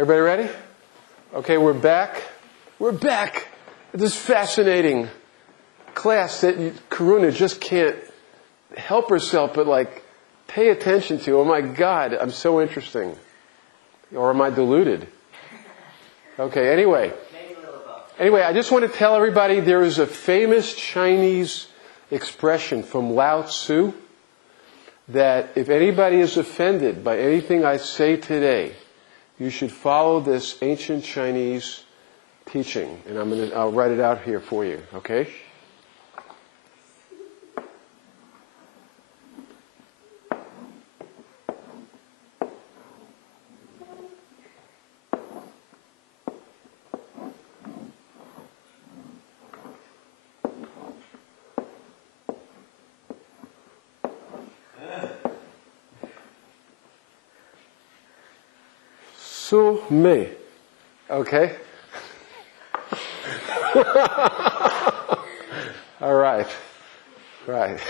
Everybody ready? Okay, we're back. We're back at this fascinating class that Karuna just can't help herself but like pay attention to. Oh my God, I'm so interesting. Or am I deluded? Okay, anyway, I just want to tell everybody there is a famous Chinese expression from Lao Tzu that if anybody is offended by anything I say today, you should follow this ancient Chinese teaching. And I'll write it out here for you, okay? Su me. Okay? All right. Right.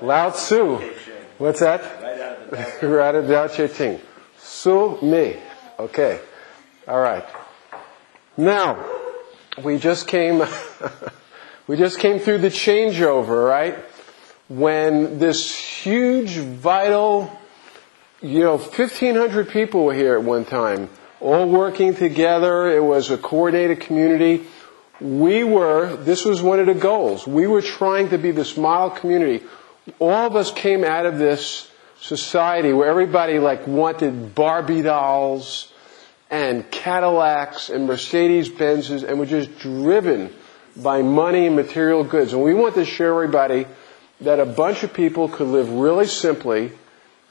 Lao Tzu. What's that? Right out of the Tao Te Ching. Su me. Okay. All right. Now, we just came through the changeover, right? When this huge, vital 1,500 people were here at one time, all working together. It was a coordinated community. This was one of the goals. We were trying to be this model community. All of us came out of this society where everybody wanted Barbie dolls and Cadillacs and Mercedes Benzes and were just driven by money and material goods. And we wanted to show everybody that a bunch of people could live really simply.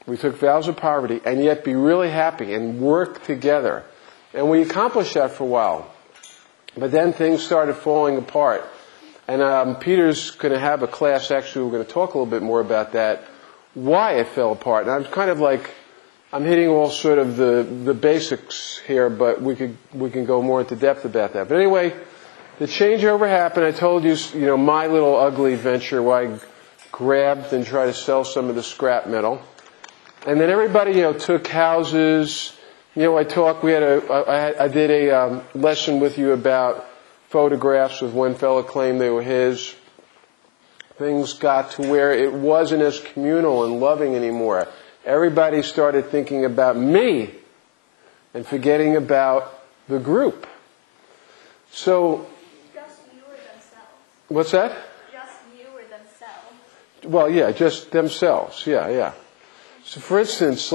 We took vows of poverty and yet be really happy and work together. And we accomplished that for a while. But then things started falling apart. And Peter's going to have a class, actually, we're going to talk a little bit more about that, why it fell apart. And I'm kind of I'm hitting all sort of the basics here, but we can go more into depth about that. But anyway, the changeover happened. I told you, my little ugly venture where I grabbed and tried to sell some of the scrap metal. And then everybody, took houses. I did a lesson with you about photographs with one fellow claimed they were his. Things got to where it wasn't as communal and loving anymore. Everybody started thinking about me and forgetting about the group. So, just you or themselves. What's that? Just you or themselves. Well, yeah, just themselves. Yeah. So, for instance,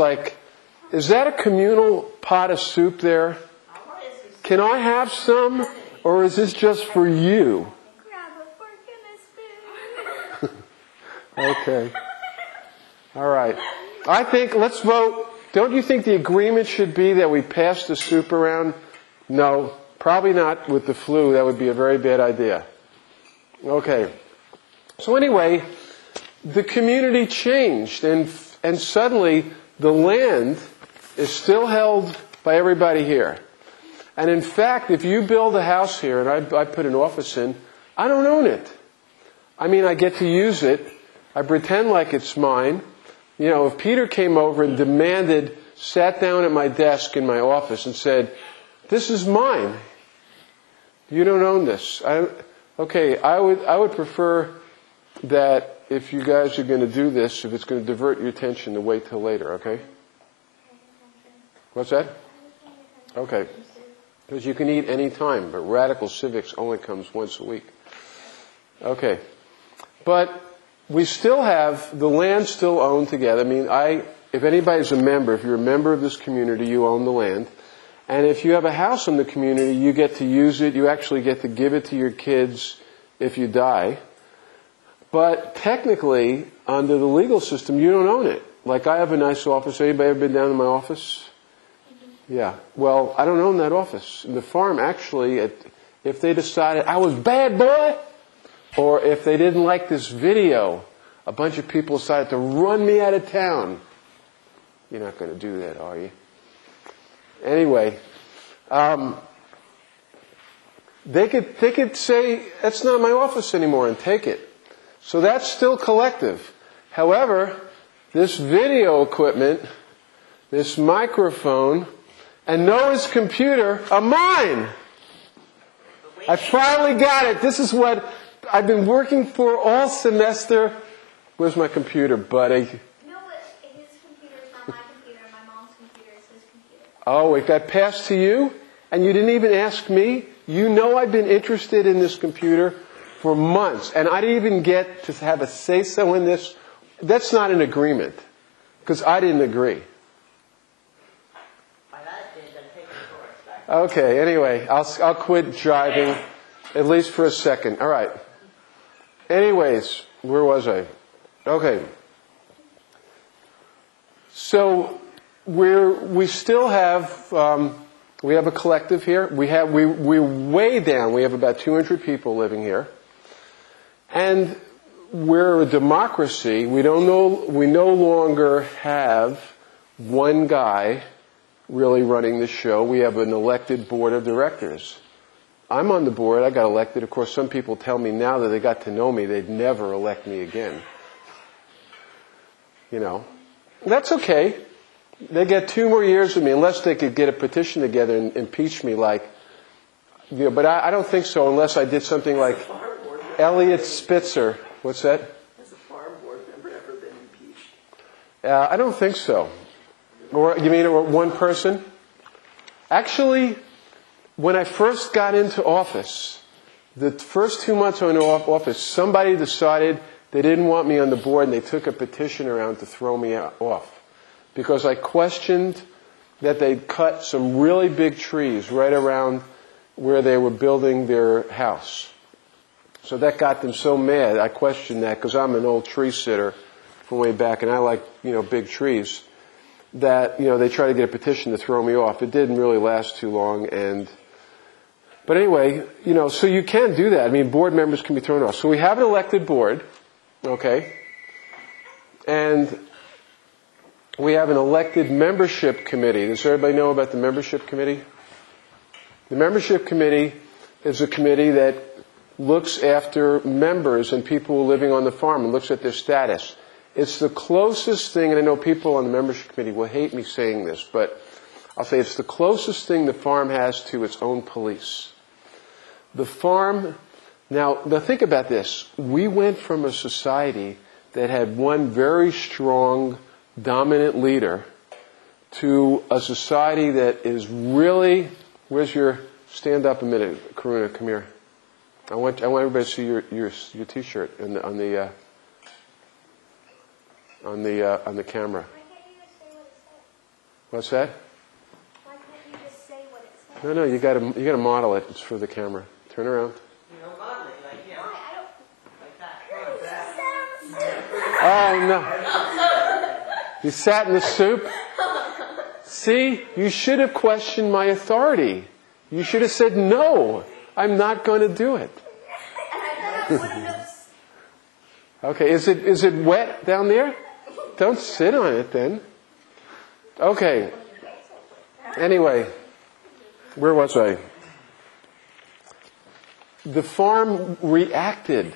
is that a communal pot of soup there? Can I have some, or is this just for you? Grab a fork and a spoon. Okay. All right. I think, let's vote. Don't you think the agreement should be that we pass the soup around? No, probably not with the flu. That would be a very bad idea. Okay. So anyway, the community changed, and suddenly the land is still held by everybody here. And in fact, if you build a house here, and I put an office in, I don't own it. I mean, I get to use it. I pretend like it's mine. If Peter came over and sat down at my desk in my office and said, "This is mine. You don't own this." I would prefer that if you guys are going to do this, if it's going to divert your attention, to wait till later, okay? What's that? Okay. Because you can eat any time, but radical civics only comes once a week. Okay. But we still have the land still owned together. I mean, if anybody's a member, if you're a member of this community, you own the land. And if you have a house in the community, you get to use it. You actually get to give it to your kids if you die. But technically, under the legal system, you don't own it. Like, I have a nice office. Anybody ever been down to my office? Yeah. Well, I don't own that office. The farm actually, if they decided I was bad boy, or if they didn't like this video, a bunch of people decided to run me out of town. You're not going to do that, are you? Anyway, they could say, "That's not my office anymore," and take it. So that's still collective. However, this video equipment, this microphone, And Noah's computer, mine. I finally got it. This is what I've been working for all semester. Where's my computer, buddy? No, but his computer is not my computer. My mom's computer is his computer. Oh, it got passed to you? And you didn't even ask me? You know I've been interested in this computer for months. And I didn't even get to have a say-so in this. That's not an agreement. Because I didn't agree. Okay, anyway, I'll quit driving, at least for a second. All right. Anyways, where was I? Okay. So we still have we have a collective here. We're way down. We have about 200 people living here, and we're a democracy. We no longer have one guy really running the show. We have an elected board of directors. I'm on the board. I got elected. Of course, some people tell me now that they got to know me, they'd never elect me again. You know, that's okay. They get 2 more years of me, unless they could get a petition together and impeach me like, you know, but I don't think so unless I did something like Elliot Spitzer. What's that? Has a farm board member ever been impeached? I don't think so. Or you mean one person? Actually, when I first got into office, the first 2 months in office, somebody decided they didn't want me on the board, and they took a petition around to throw me off. Because I questioned that they'd cut some really big trees right around where they were building their house. So that got them so mad. I questioned that because I'm an old tree sitter from way back, and I like, you know, big trees. That, you know, they tried to get a petition to throw me off. It didn't really last too long, but anyway, you know, so you can do that. I mean, board members can be thrown off. So we have an elected board, okay, and we have an elected membership committee. Does everybody know about the membership committee? The membership committee is a committee that looks after members and people living on the farm and looks at their status. It's the closest thing, and I know people on the membership committee will hate me saying this, but I'll say it's the closest thing the farm has to its own police. The farm, now think about this. We went from a society that had one very strong, dominant leader to a society that is really, where's your, stand up a minute, Karuna, come here. I want everybody to see your T-shirt on the camera. Why can't you just say what it says? What's that? Why can't you just say what it says? No, you got to model it. It's for the camera. Turn around. You know, modeling like him. Why? I don't. Like that. It sounds Oh no! You sat in the soup. See, you should have questioned my authority. You should have said no. I'm not going to do it. And I thought I wouldn't have. Okay, is it wet down there? Don't sit on it then. Okay. Anyway, where was I? The farm reacted.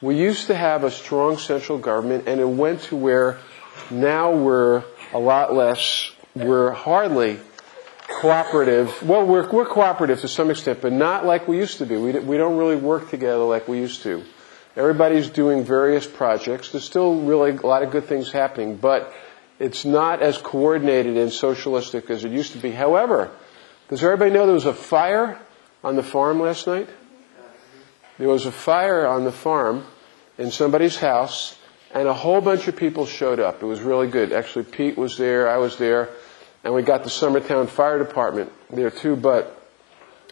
We used to have a strong central government, and it went to where now we're a lot less, we're hardly cooperative. Well, we're cooperative to some extent, but not like we used to be. We don't really work together like we used to. Everybody's doing various projects. There's still really a lot of good things happening, but it's not as coordinated and socialistic as it used to be. However, does everybody know there was a fire on the farm last night? There was a fire on the farm in somebody's house, and a whole bunch of people showed up. It was really good. Actually, Pete was there, I was there, and we got the Summertown Fire Department there too, but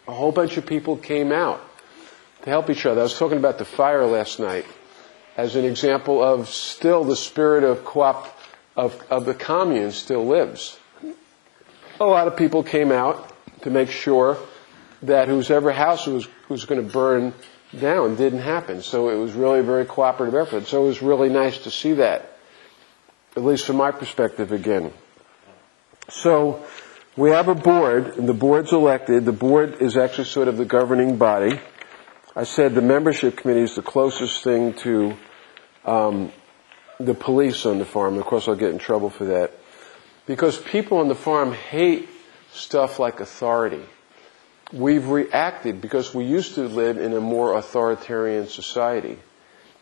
a whole bunch of people came out to help each other. I was talking about the fire last night as an example of still the spirit of of the commune still lives. A lot of people came out to make sure that whoever house was going to burn down didn't happen. So it was really a very cooperative effort. So it was really nice to see that, at least from my perspective again. So we have a board, and the board's elected. The board is actually sort of the governing body. I said the membership committee is the closest thing to the police on the farm. Of course, I'll get in trouble for that. Because people on the farm hate stuff like authority. We've reacted because we used to live in a more authoritarian society.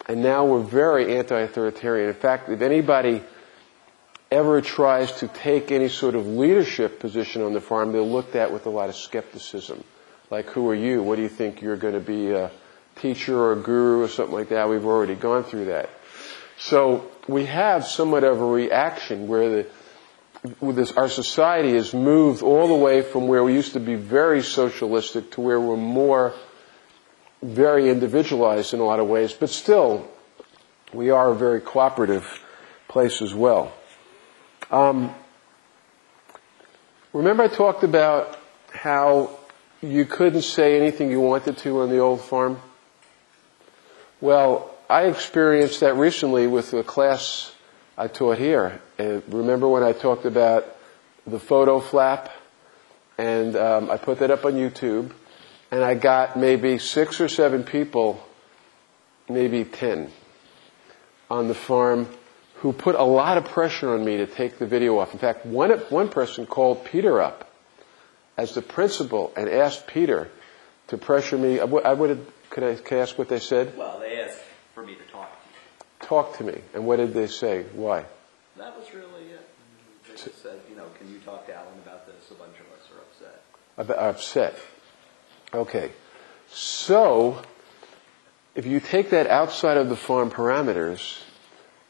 And now we're very anti-authoritarian. In fact, if anybody ever tries to take any sort of leadership position on the farm, they're looked at with a lot of skepticism. Like, who are you? What do you think you're going to be, a teacher or a guru or something like that? We've already gone through that. So we have somewhat of a reaction where our society has moved all the way from where we used to be very socialistic to where we're more very individualized in a lot of ways, but still, we are a very cooperative place as well. Remember I talked about how you couldn't say anything you wanted to on the old farm? Well, I experienced that recently with a class I taught here. Remember when I talked about the photo flap? And I put that up on YouTube. And I got maybe 6 or 7 people, maybe 10, on the farm who put a lot of pressure on me to take the video off. In fact, one person called Peter up as the principal and asked Peter to pressure me. Could I ask what they said? Well, they asked for me to talk to you. Talk to me. And what did they say? Why? That was really it. They just said, can you talk to Alan about this? A bunch of us are upset. Upset. Okay. So, if you take that outside of the farm parameters,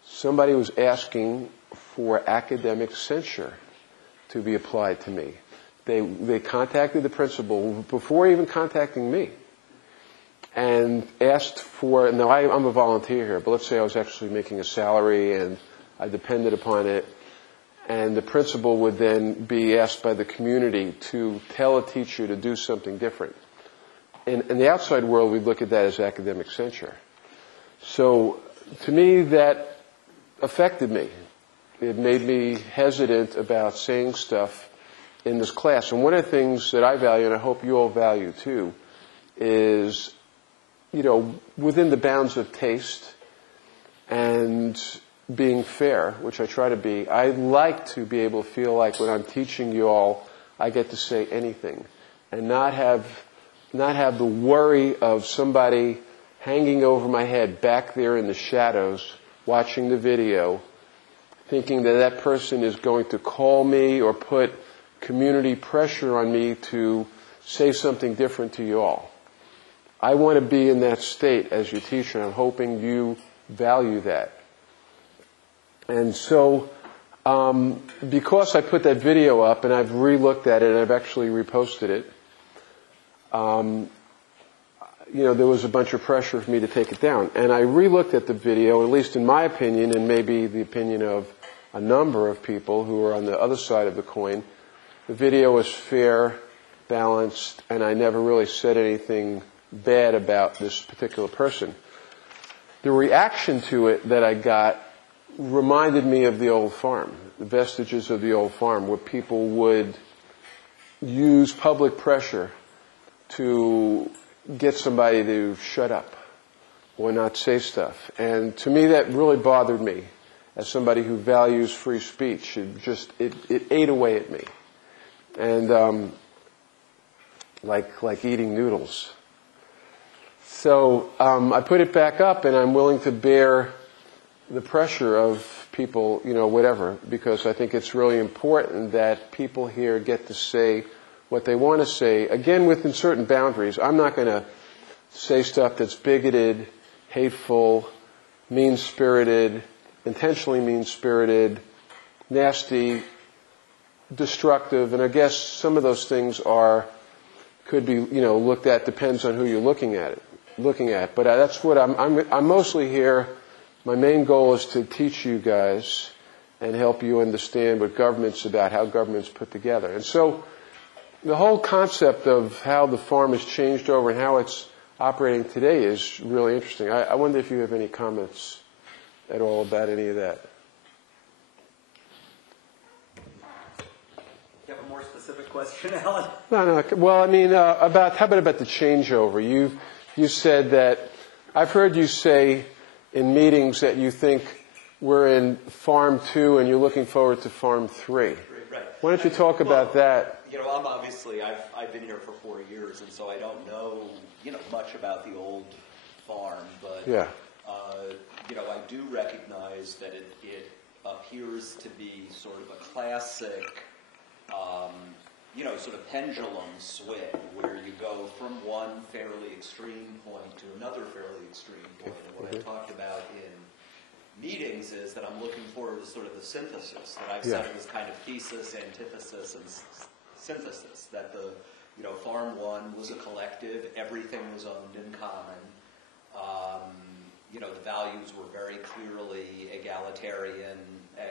somebody was asking for academic censure to be applied to me. They contacted the principal before even contacting me and asked for, now I'm a volunteer here, but let's say I was actually making a salary and I depended upon it, and the principal would then be asked by the community to tell a teacher to do something different. In the outside world, we look at that as academic censure. So, to me, that affected me. It made me hesitant about saying stuff in this class. And one of the things that I value, and I hope you all value too, is, within the bounds of taste and being fair, which I try to be, I like to be able to feel like when I'm teaching you all, I get to say anything and not have the worry of somebody hanging over my head back there in the shadows watching the video, thinking that that person is going to call me or put community pressure on me to say something different to you all. I want to be in that state as your teacher, and I'm hoping you value that. And so, because I put that video up and I've re-looked at it and I've actually reposted it, there was a bunch of pressure for me to take it down. And I re-looked at the video, at least in my opinion, and maybe the opinion of a number of people who are on the other side of the coin. The video was fair, balanced, and I never really said anything bad about this particular person. The reaction to it that I got reminded me of the old farm, the vestiges of the old farm, where people would use public pressure to get somebody to shut up or not say stuff. And to me, that really bothered me as somebody who values free speech. It ate away at me. And like eating noodles. So I put it back up, and I'm willing to bear the pressure of people, whatever, because I think it's really important that people here get to say what they want to say, again, within certain boundaries. I'm not going to say stuff that's bigoted, hateful, mean-spirited, intentionally mean-spirited, nasty, destructive, and I guess some of those things could be, looked at, depends on who you're looking at. But that's what I'm mostly here. My main goal is to teach you guys and help you understand what government's about, how government's put together. And so the whole concept of how the farm has changed over and how it's operating today is really interesting. I wonder if you have any comments at all about any of that. You have a more specific question, Alan? No. Well, how about the changeover? You said that, I've heard you say in meetings that you think we're in Farm 2 and you're looking forward to Farm 3. Right. Why don't you talk about that? You know, I'm obviously, I've been here for 4 years, and so I don't know, much about the old farm, but, Yeah. I do recognize that it appears to be sort of a classic, sort of pendulum swing, where you go from one fairly extreme point to another fairly extreme point. And what I've talked about in meetings is that I'm looking forward to sort of the synthesis, that I've said it was kind of thesis, antithesis, and synthesis, that the, Farm One was a collective, everything was owned in common. The values were very clearly egalitarian.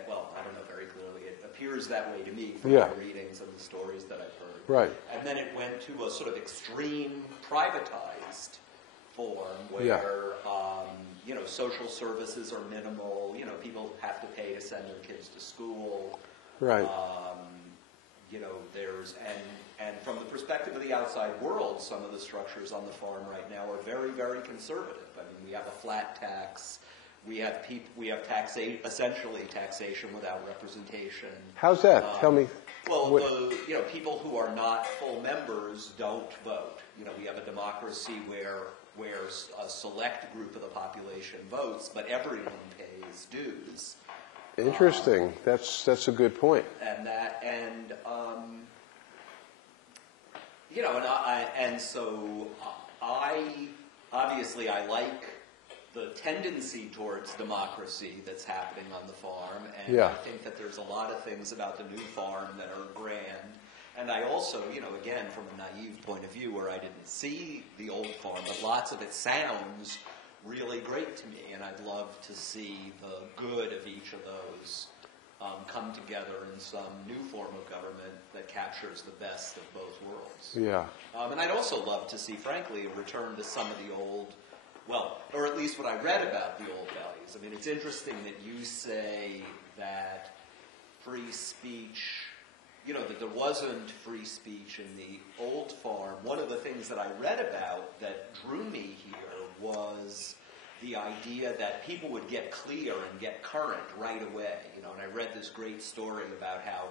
Well, I don't know very clearly. It appears that way to me from my readings and the stories that I've heard. Right. And then it went to a sort of extreme privatized form where, social services are minimal. People have to pay to send their kids to school. Right. There's, and from the perspective of the outside world, some of the structures on the farm right now are very, very conservative. I mean, we have a flat tax. We have essentially taxation without representation. How's that? Tell me. Well, people who are not full members don't vote. We have a democracy where a select group of the population votes, but everyone pays dues. Interesting. That's a good point. So I like the tendency towards democracy that's happening on the farm, and I think that there's a lot of things about the new farm that are grand. And I also, again, from a naive point of view, where I didn't see the old farm, but lots of it sounds really great to me, and I'd love to see the good of each of those come together in some new form of government that captures the best of both worlds. Yeah. And I'd also love to see, frankly, a return to some of the old, or at least what I read about the old values. I mean, it's interesting that you say that free speech, that there wasn't free speech in the old farm. One of the things that I read about that drew me here was the idea that people would get clear and get current right away. And I read this great story about how,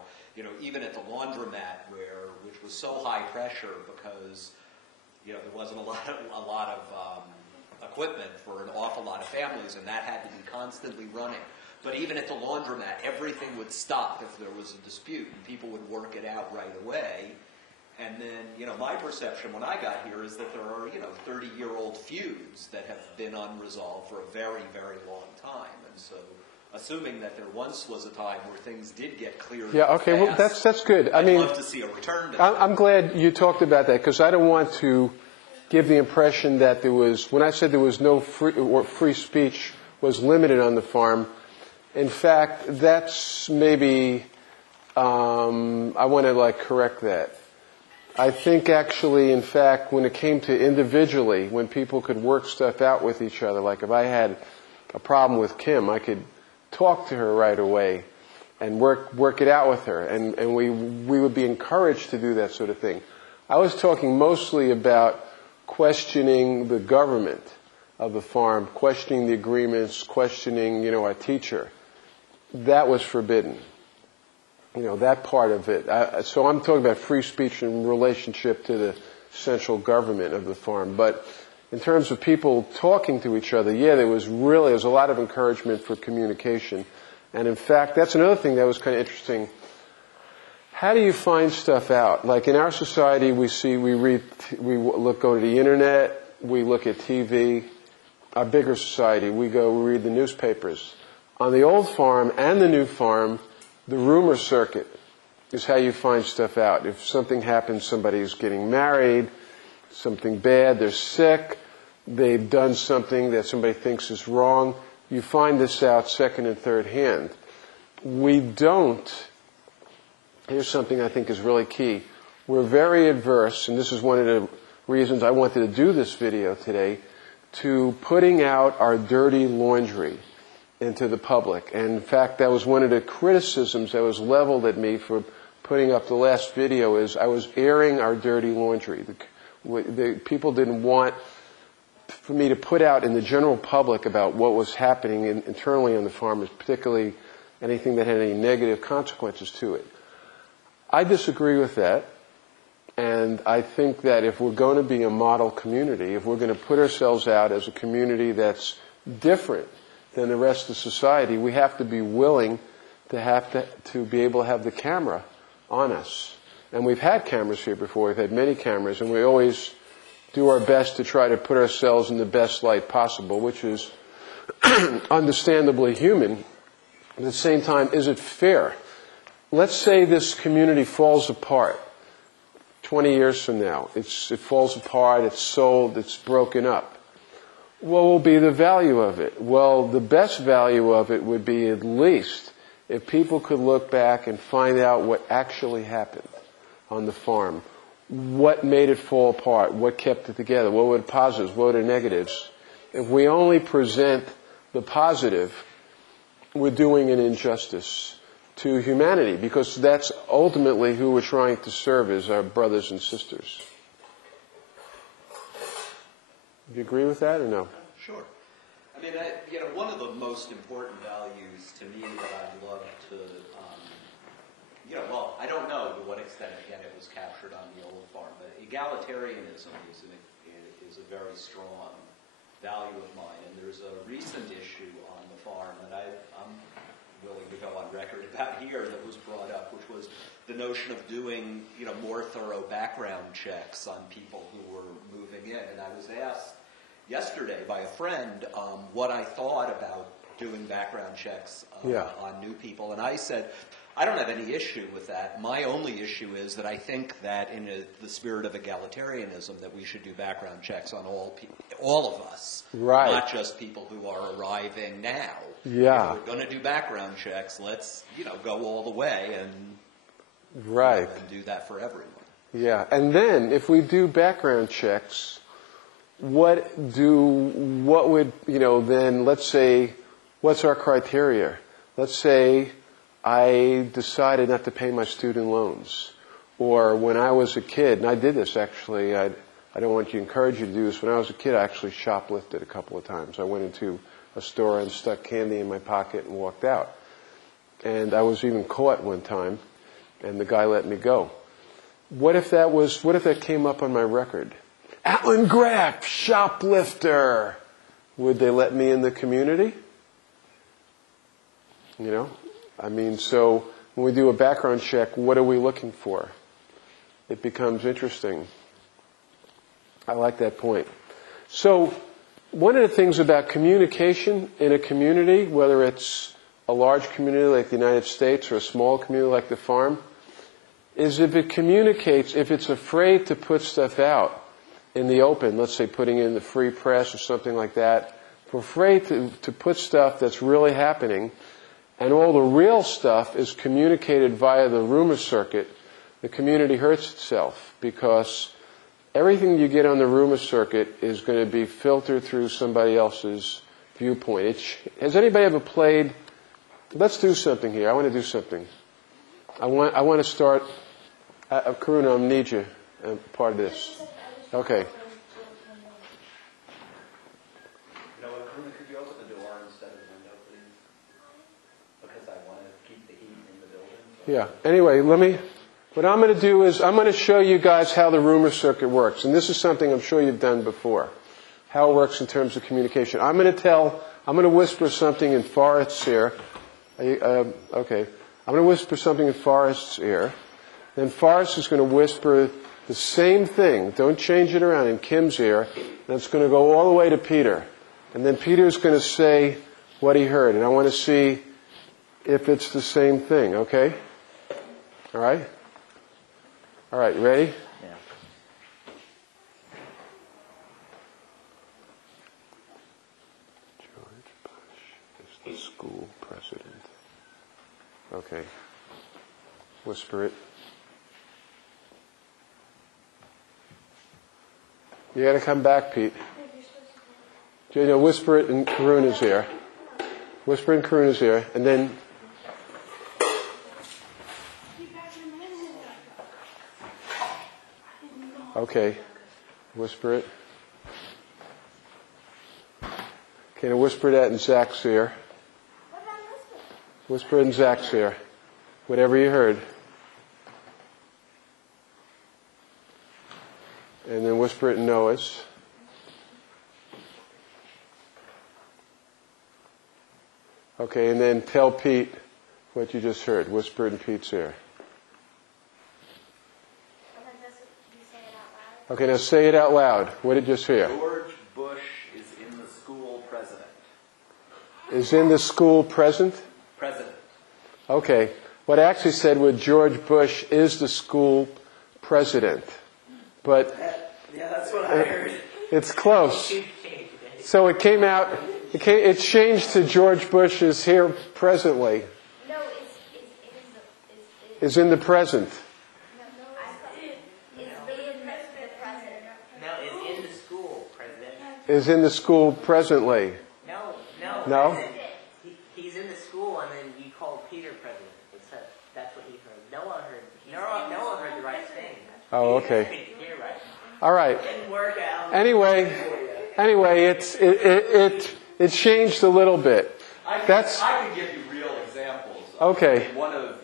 even at the laundromat, which was so high pressure because, there wasn't a lot of equipment for an awful lot of families, and that had to be constantly running. But even at the laundromat, everything would stop if there was a dispute, and people would work it out right away. And then, my perception when I got here is that there are, 30-year-old feuds that have been unresolved for a very, very long time. And so, assuming that there once was a time where things did get clear. Yeah, okay, well, that's good. I'd love to see a return to that. I'm glad you talked about that, because I don't want to give the impression that there was, when I said there was no free speech was limited on the farm, in fact, that's maybe, I want to correct that. I think actually, in fact, when it came to individually, when people could work stuff out with each other, like if I had a problem with Kim, I could talk to her right away and work it out with her, and we would be encouraged to do that sort of thing. I was talking mostly about questioning the government of the farm, questioning the agreements, questioning, our teacher. That was forbidden. That part of it. So I'm talking about free speech in relationship to the central government of the farm. But in terms of people talking to each other, there was a lot of encouragement for communication. And in fact, that's another thing that was kind of interesting. How do you find stuff out? Like in our society, go to the internet, we look at TV. Our bigger society, we read the newspapers. On the old farm and the new farm, the rumor circuit is how you find stuff out. If something happens, somebody's getting married, something bad, they're sick, they've done something that somebody thinks is wrong, you find this out second and third hand. We don't. Here's something I think is really key. We're very adverse, and this is one of the reasons I wanted to do this video today, to putting out our dirty laundry into the public. And in fact, that was one of the criticisms that was leveled at me for putting up the last video, is I was airing our dirty laundry. The people didn't want for me to put out in the general public about what was happening internally on the farm, particularly anything that had any negative consequences to it. I disagree with that. And I think that if we're going to be a model community, if we're going to put ourselves out as a community that's different than the rest of society, we have to be willing to be able to have the camera on us. And we've had cameras here before. We've had many cameras, and we always do our best to try to put ourselves in the best light possible, which is understandably human. At the same time, is it fair? Let's say this community falls apart 20 years from now. It falls apart, it's sold, it's broken up. What will be the value of it? Well, the best value of it would be at least if people could look back and find out what actually happened on the farm. What made it fall apart? What kept it together? What were the positives? What were the negatives? If we only present the positive, we're doing an injustice to humanity, because that's ultimately who we're trying to serve, is our brothers and sisters. Do you agree with that or no? Sure. I mean, one of the most important values to me that I'd love to, well, I don't know to what extent, again, it was captured on the old farm, but egalitarianism is a very strong value of mine. And there's a recent issue on the farm that I'm willing to go on record about here that was brought up, which was the notion of doing, more thorough background checks on people who were moving in. And I was asked yesterday by a friend what I thought about doing background checks on new people. And I said, I don't have any issue with that. My only issue is that I think that in the spirit of egalitarianism that we should do background checks on all of us, right, not just people who are arriving now. Yeah. If we're going to do background checks, let's go all the way and right, and do that for everyone. Yeah, and then if we do background checks, what would then, let's say, what's our criteria? Let's say I decided not to pay my student loans. Or when I was a kid, and I did this actually, I don't want to encourage you to do this. When I was a kid, I actually shoplifted a couple of times. I went into a store and stuck candy in my pocket and walked out. And I was even caught one time, and the guy let me go. What if that came up on my record? Alan Graf, shoplifter. Would they let me in the community? So when we do a background check, what are we looking for? It becomes interesting. I like that point. So one of the things about communication in a community, whether it's a large community like the United States or a small community like the farm, is if it communicates, if it's afraid to put stuff out in the open, let's say putting in the free press or something like that, if we're afraid to put stuff that's really happening, and all the real stuff is communicated via the rumor circuit, the community hurts itself, because everything you get on the rumor circuit is going to be filtered through somebody else's viewpoint. Has anybody ever played? Let's do something here. I want to do something. I want to start. Karuna, I need you part of this. Okay. Karuna, could you open the door instead of the window, please? Because I want to keep the heat in the building. Yeah. Anyway, what I'm going to do is I'm going to show you guys how the rumor circuit works. And this is something I'm sure you've done before. How it works in terms of communication. I'm going to whisper something in Forrest's ear. Okay. I'm going to whisper something in Forrest's ear. Then Forrest is going to whisper the same thing. Don't change it around in Kim's ear. And it's going to go all the way to Peter. And then Peter's going to say what he heard. And I want to see if it's the same thing. Okay? All right? All right, ready? Yeah. George Bush is the school president. Okay. Whisper it. You got to come back, Pete. Whisper it in Karuna's ear. Whisper in Karuna's ear, and then... Okay. Whisper it. Okay, now whisper that in Zach's ear. Whisper it in Zach's ear. Whatever you heard. And then whisper it in Noah's. Okay, and then tell Pete what you just heard. Whisper it in Pete's ear. And then just you say it out loud. Okay, now say it out loud. What did you just hear? George Bush is in the school president. Is in the school present? President. Okay. What I actually said was George Bush is the school president. But Yeah, that's what I heard. it's close. So it came out, it changed to George Bush is here presently. No, Is in the present. it's in the present. No, is in the school, President. Is in the school presently. No. No? President. He's in the school, and then you called Peter President. That's what he heard. No one heard the right thing. Oh, okay. You're right. All right. Didn't work out. Anyway, it changed a little bit. I That's could give you real examples. Okay. One of,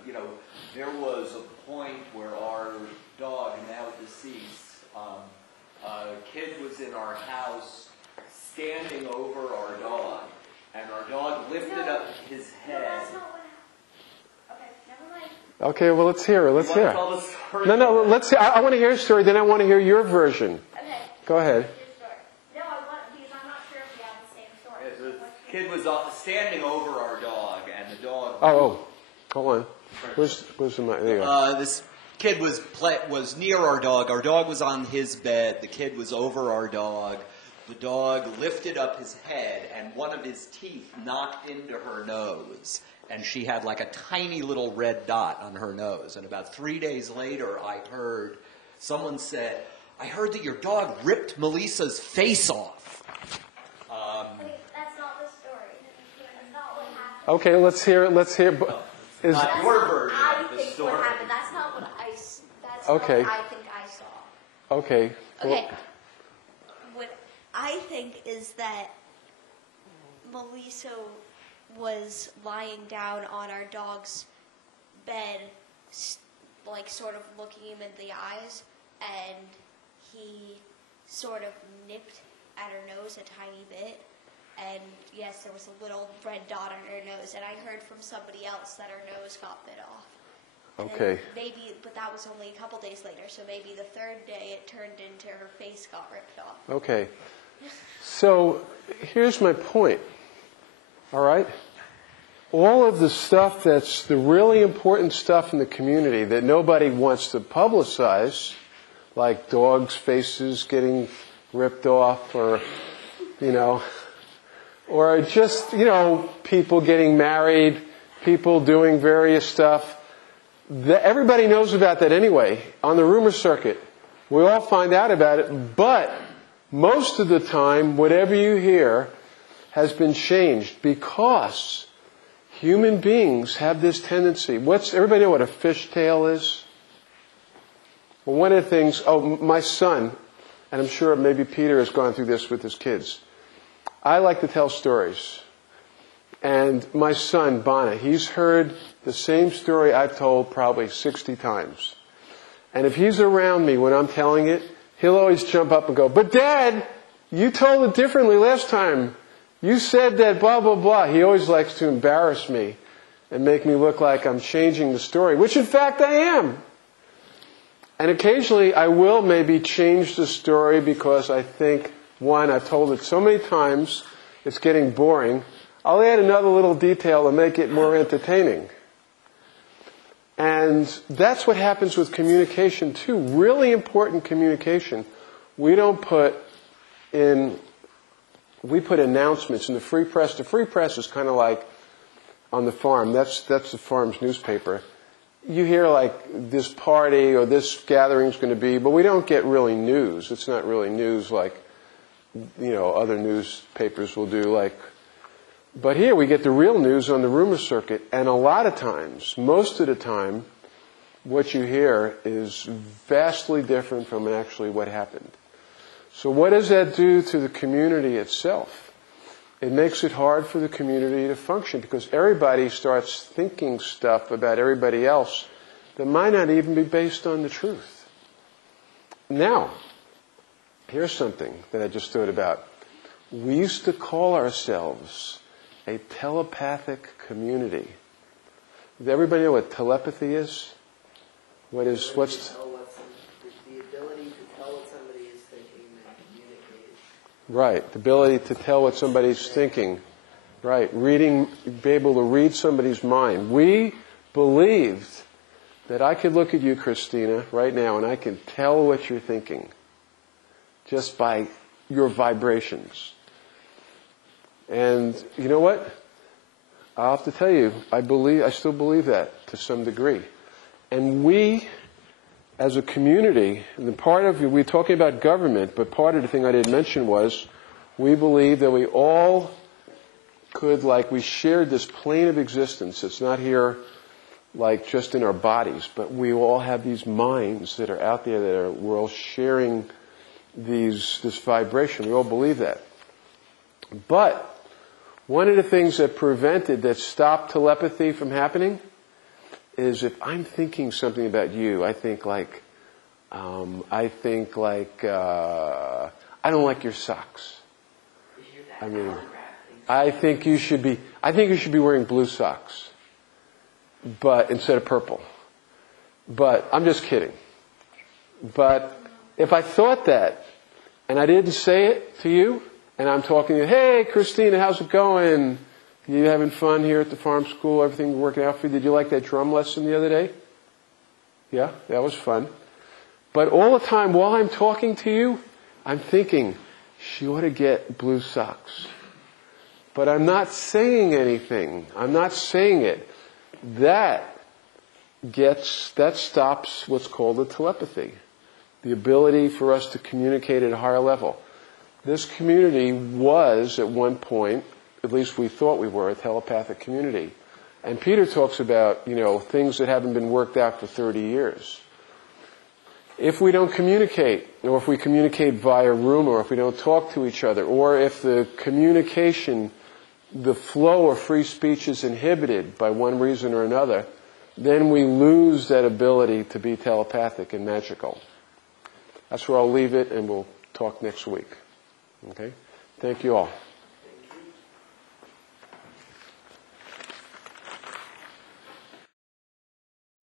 there was a point where our dog, now deceased, a kid was in our house standing over our dog, and our dog lifted up his head. That's not what happened. Okay, never mind. okay. Well, let's hear it. Let's You hear want to it. tell the story? No. Let's. I want to hear a story. Then I want to hear your version. Okay. Go ahead. Your story. No, I want because I'm not sure if we have the same story. The kid was standing over our dog, and the dog. Oh. Hold on. Where's the mic? There you go. This kid was near our dog. Our dog was on his bed. The kid was over our dog. The dog lifted up his head, and one of his teeth knocked into her nose. And she had like a tiny little red dot on her nose. And about 3 days later, I heard someone said, I heard that your dog ripped Melissa's face off. Wait, that's not the story. That's not what happened. Okay. Let's hear it. Let's hear. Is Not your version I of the think story. what happened. That's not what that's Okay. not what I think I saw. okay. well, Okay. What I think is that Melissa was lying down on our dog's bed, like sort of looking him in the eyes, and he sort of nipped at her nose a tiny bit. And yes, there was a little red dot on her nose, and I heard from somebody else that her nose got bit off. And Okay. but that was only a couple days later, so maybe the third day it turned into her face got ripped off. Okay. So here's my point. All right? All of the stuff that's the really important stuff in the community that nobody wants to publicize, like dogs' faces getting ripped off or, or just, people getting married, people doing various stuff. Everybody knows about that anyway on the rumor circuit. We all find out about it, but most of the time, whatever you hear has been changed because human beings have this tendency. Everybody know what a fishtail is? Well, one of the things, my son, and I'm sure maybe Peter has gone through this with his kids. I like to tell stories. And my son, Bonna, he's heard the same story I've told probably 60 times. And if he's around me when I'm telling it, he'll always jump up and go, but Dad, you told it differently last time. You said that blah, blah, blah. He always likes to embarrass me and make me look like I'm changing the story, which in fact I am. And occasionally I will maybe change the story because I think, one, I've told it so many times, it's getting boring. I'll add another little detail to make it more entertaining. And that's what happens with communication too. Really important communication. We put announcements in the free press. The free press is kind of like on the farm. That's the farm's newspaper. You hear like this party or this gathering's going to be, but we don't get really news. It's not really news like, other newspapers will do but here we get the real news on the rumor circuit, and a lot of times, most of the time, what you hear is vastly different from actually what happened. So what does that do to the community itself? It makes it hard for the community to function because everybody starts thinking stuff about everybody else that might not even be based on the truth. Now, Here's something that I just thought about. We used to call ourselves a telepathic community. Does everybody know what telepathy is? What's The ability to tell what somebody is thinking and communicate. right? The ability to tell what somebody's thinking. Right, be able to read somebody's mind. We believed that I could look at you, Christina, right now, and I can tell what you're thinking just by your vibrations. And you know what? I'll have to tell you, I still believe that to some degree. And we, as a community, and we're talking about government, but part of the thing I didn't mention was, we believe that we all we shared this plane of existence. It's not here like just in our bodies, but we all have these minds that are out there we're all sharing this vibration. We all believe that. But one of the things that stopped telepathy from happening is if I'm thinking something about you, I think I don't like your socks. I mean, I think you should be wearing blue socks, but instead of purple. But I'm just kidding. But if I thought that, and I didn't say it to you, and I'm talking to you, hey, Christina, how's it going? You having fun here at the farm school? Everything working out for you? Did you like that drum lesson the other day? Yeah, that was fun. But all the time while I'm talking to you, I'm thinking, she ought to get blue socks. But I'm not saying anything. I'm not saying it. That stops what's called a telepathy. The ability for us to communicate at a higher level. This community was, at one point, at least we thought we were, a telepathic community. And Peter talks about, things that haven't been worked out for 30 years. If we don't communicate, or if we communicate via rumor, or if we don't talk to each other, or if the communication, the flow of free speech is inhibited by one reason or another, then we lose that ability to be telepathic and magical. That's where I'll leave it, and we'll talk next week. Okay? Thank you all.